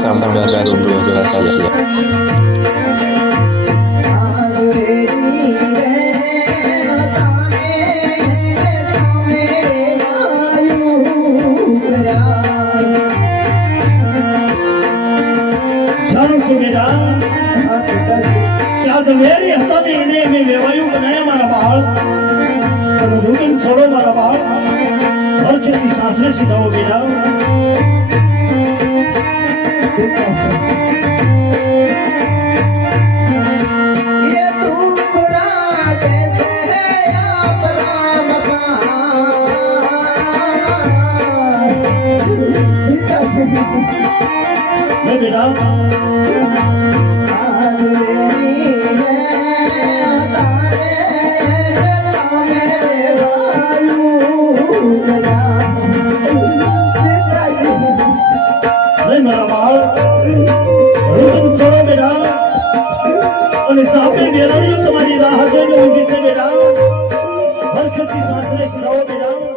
સાંભળ્યા સુંદર ત્યાં ઝવેરી હતા ને એને મેં વેવાયું બનાવ્યા મારા બાળ તમે છોડો મારા બાળ હરખેથી સાસરે સીધાઓ બેડા અને સાપે બેરાડીઓ તમારી રાહ જોઈને ઊભી છે બેડા હરખેથી સાસરે સીધાઓ બેડા